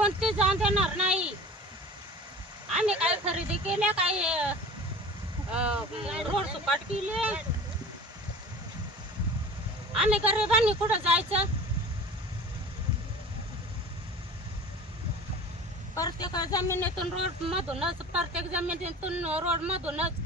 कोणती जाऊन देणार नाही. आम्ही काय खरेदी केल्या काय रोड सुपाट केली. आम्ही गरिबांनी कुठं जायचं? प्रत्येक जमिनीतून रोड मधूनच प्रत्येक जमिनीतून रोड मधूनच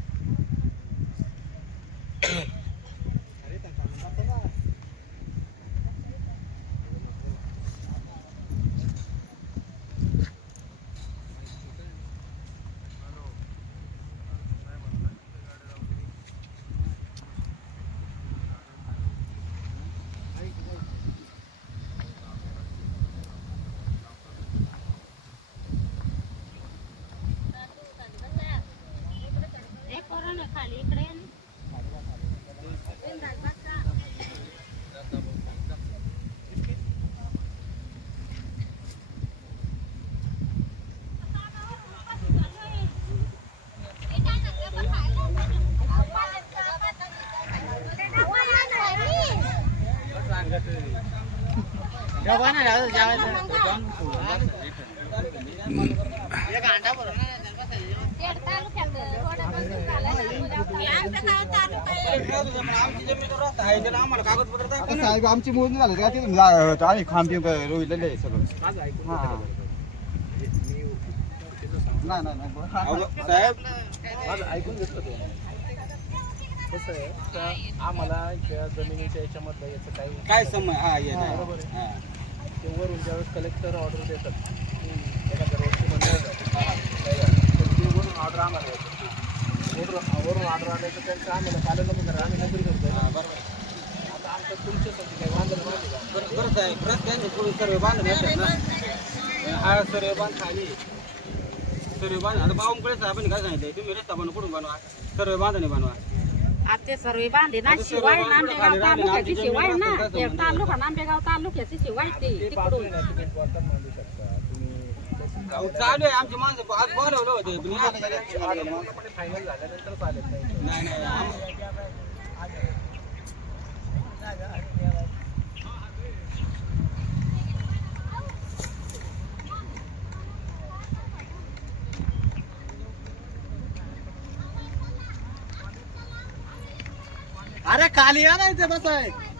साहेब आमची मोजणी झाली का तिथून जा- आम्ही खांबी रोविलेले आहे सगळं हा. नाही नाही नाही बरं. साहेब माझं ऐकून घेतलं तो कसं आहे तर आम्हाला त्या जमिनीच्या याच्यामधलं याचं काही काय समय हा ये हा, बरोबर आहे. ते वरून ज्यावेळेस कलेक्टर ऑर्डर देतात एखाद्या रोडची तर ती वरून ऑर्डर आम्हाला येतात. वरून वरून ऑर्डर त्यांचं आम्हाला पालन नको करा आम्ही नोकरी करतोय. ना. आता आमचं तुमच्यासाठी काही का? बरं बरं साहेब रस्त्याने थोडी सर्व बांधून येतात ना? हा सर्व बांध खाली सर्व बांध आता बावनकुळे साहेबांनी काय सांगितलं तुम्ही रस्ता बनवा कुठून बनवा? सर्व बांधणे बनवा. आता सर्व बांधे ना शिवाय नांदेगाव राहणे, तालुक्याची शिवाय ना संबंध? तालुका नांदेगाव तालुक्याची शिवाय ते तिकडून. अहो, चालू आहे आमची माणसं आज बोलवलं होते. पण या- पूर्णपणे फायनल झाल्यानंतर चालेल नाही. नाही नाही आम- अरे खाली या नाही ते बसाय. आहे